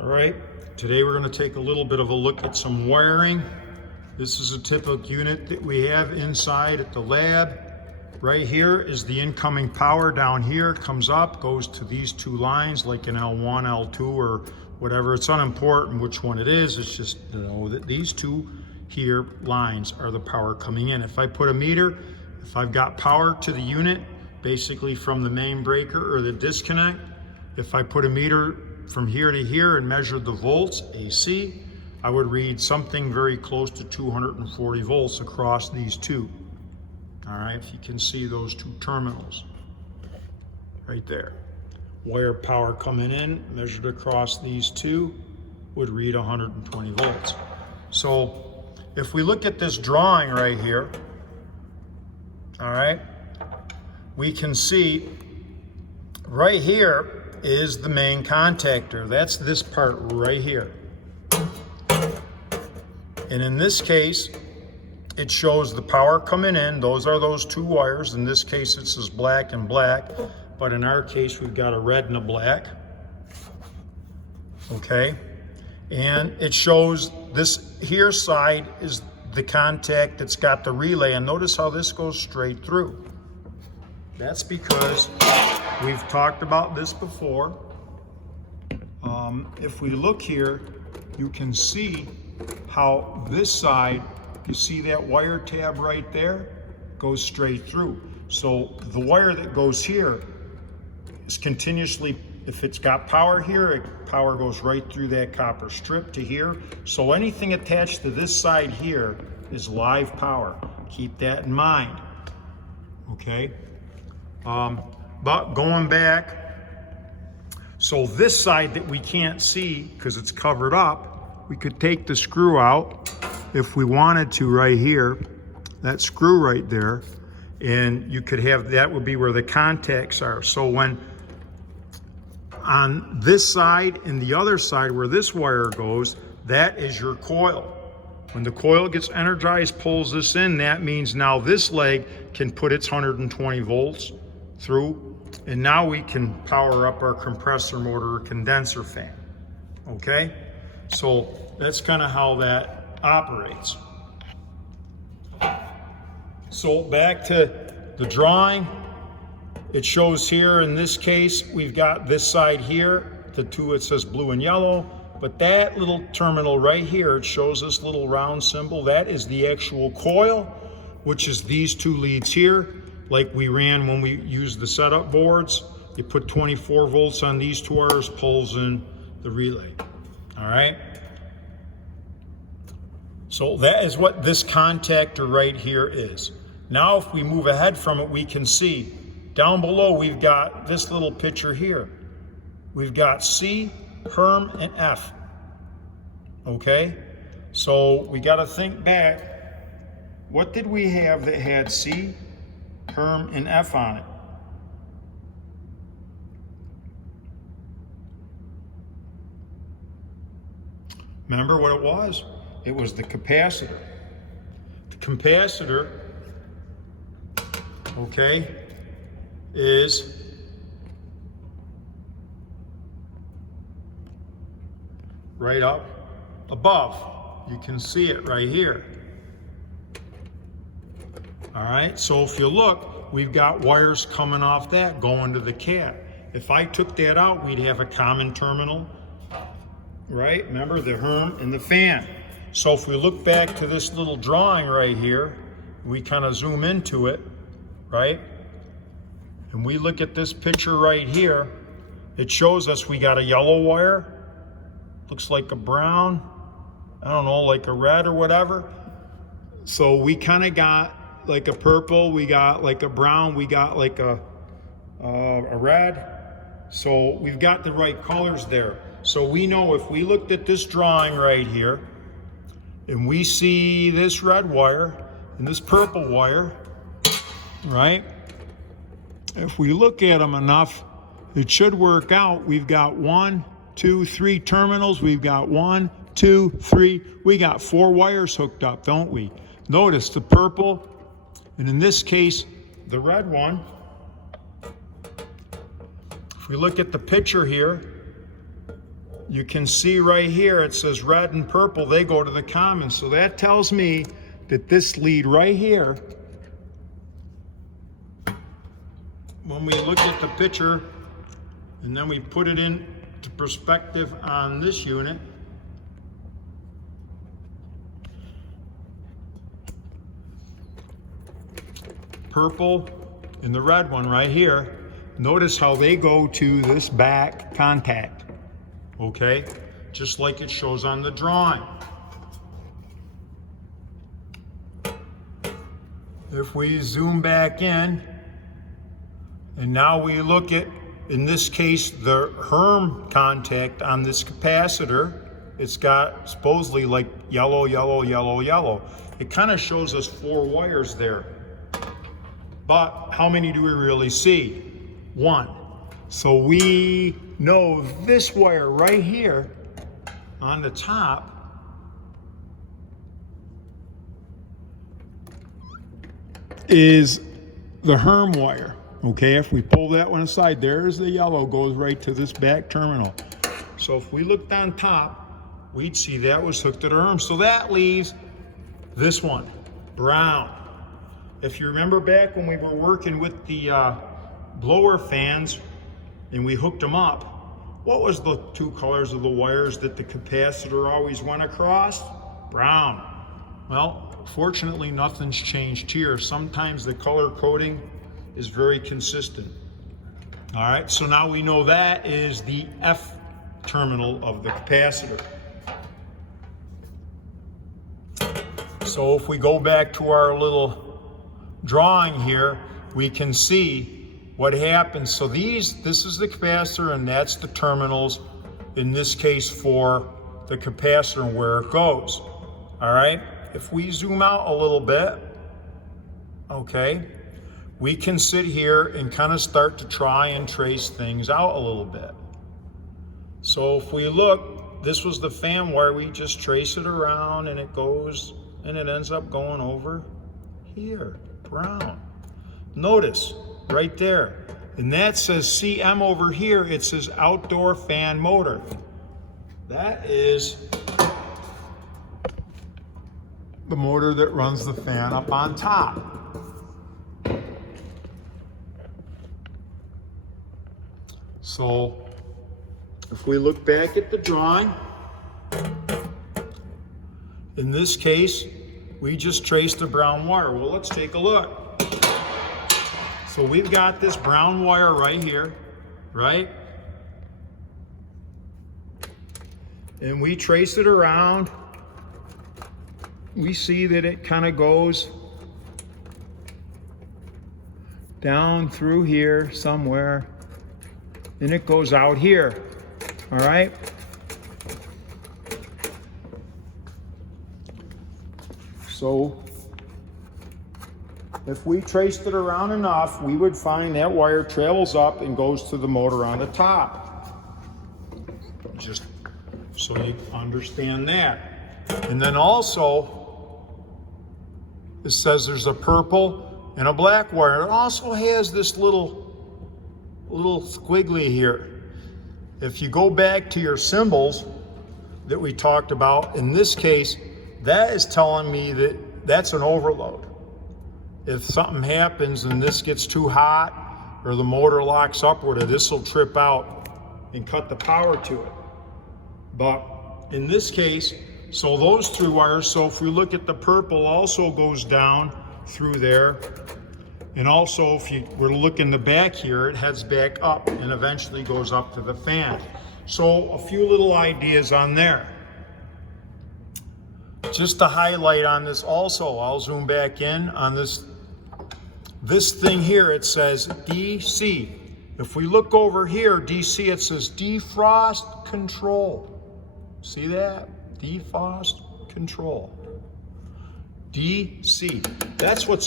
All right, today we're going to take a little bit of a look at some wiring. This is a typical unit that we have inside at the lab. Right here is the incoming power. Down here comes up, goes to these two lines like an L1, L2 or whatever. It's unimportant which one it is. It's just to know that these two here lines are the power coming in. If I put a meter, if I've got power to the unit, basically from the main breaker or the disconnect, if I put a meter from here to here and measured the volts, AC, I would read something very close to 240 volts across these two. All right, if you can see those two terminals right there. Wire power coming in, measured across these two, would read 120 volts. So if we look at this drawing right here, all right, we can see right here is the main contactor. That's this part right here. And in this case, it shows the power coming in. Those are those two wires. In this case, it says black and black, but in our case, we've got a red and a black. Okay, and it shows this here side is the contact that's got the relay, and notice how this goes straight through. That's because we've talked about this before. If we look here, you can see how this side, you see that wire tab right there, goes straight through. So the wire that goes here is continuously, if it's got power here, power goes right through that copper strip to here. So anything attached to this side here is live power. Keep that in mind, okay? But going back, so this side that we can't see because it's covered up, we could take the screw out if we wanted to right here, that screw right there, and you could have, that would be where the contacts are. So when on this side and the other side where this wire goes, that is your coil. When the coil gets energized, pulls this in, that means now this leg can put its 120 volts through, and now we can power up our compressor motor or condenser fan, okay? So that's kind of how that operates. So back to the drawing, it shows here in this case, we've got this side here, the two, it says blue and yellow, but that little terminal right here, it shows this little round symbol, that is the actual coil, which is these two leads here, like we ran when we used the setup boards. You put 24 volts on these two wires, pulls in the relay, all right? So that is what this contactor right here is. Now if we move ahead from it, we can see down below we've got this little picture here. We've got C, Herm, and F, okay? So we gotta think back, what did we have that had C, Herm, and F on it? Remember what it was? It was the capacitor. The capacitor, okay, is right up above. You can see it right here. All right, so if you look, we've got wires coming off that going to the cat. If I took that out, we'd have a common terminal, right? Remember the Herm and the fan. So if we look back to this little drawing right here, we kind of zoom into it, right? And we look at this picture right here, it shows us we got a yellow wire, looks like a brown, I don't know, like a red or whatever. So we kind of got like a purple, we got like a brown, we got like a red. So we've got the right colors there. So we know if we looked at this drawing right here, and we see this red wire and this purple wire, right? If we look at them enough, it should work out. We've got 1, 2, 3 terminals. We've got 1, 2, 3. We got 4 wires hooked up, don't we? Notice the purple, and in this case, the red one. If we look at the picture here, you can see right here, it says red and purple, they go to the common. So that tells me that this lead right here, when we look at the picture and then we put it into perspective on this unit, purple and the red one right here, notice how they go to this back contact, okay? Just like it shows on the drawing. If we zoom back in, and now we look at, in this case, the Herm contact on this capacitor, it's got supposedly like yellow, yellow, yellow, yellow. It kind of shows us 4 wires there. But how many do we really see? 1. So we know this wire right here on the top is the Herm wire. Okay, if we pull that one aside, there's the yellow, goes right to this back terminal. So if we looked on top, we'd see that was hooked to the Herm. So that leaves this one, brown. If you remember back when we were working with the blower fans and we hooked them up, what was the 2 colors of the wires that the capacitor always went across? Brown. Well, fortunately, nothing's changed here. Sometimes the color coding is very consistent. All right, so now we know that is the F terminal of the capacitor. So if we go back to our little drawing here, we can see what happens. So this is the capacitor and that's the terminals, in this case for the capacitor and where it goes. All right, if we zoom out a little bit, okay, we can sit here and kind of start to try and trace things out a little bit. So if we look, this was the fan wire, we just trace it around and it goes, and it ends up going over here, brown. Notice right there, and that says CM over here, it says outdoor fan motor. That is the motor that runs the fan up on top. So if we look back at the drawing, in this case, we just traced the brown wire. Well, let's take a look. So we've got this brown wire right here, right? And we trace it around. We see that it kind of goes down through here somewhere, and it goes out here, all right? So if we traced it around enough, we would find that wire travels up and goes to the motor on the top. Just so you understand that. And then also, it says there's a purple and a black wire. It also has this little squiggly here. If you go back to your symbols that we talked about, in this case, that is telling me that that's an overload. If something happens and this gets too hot or the motor locks up with it, this will trip out and cut the power to it. But in this case, so those 3 wires, so if we look at the purple, also goes down through there. And also, if you were to look in the back here, it heads back up and eventually goes up to the fan. So a few little ideas on there. Just to highlight on this also, I'll zoom back in on this thing here, it says DC. If we look over here, DC, it says defrost control. See that? Defrost control. DC. That's what's up.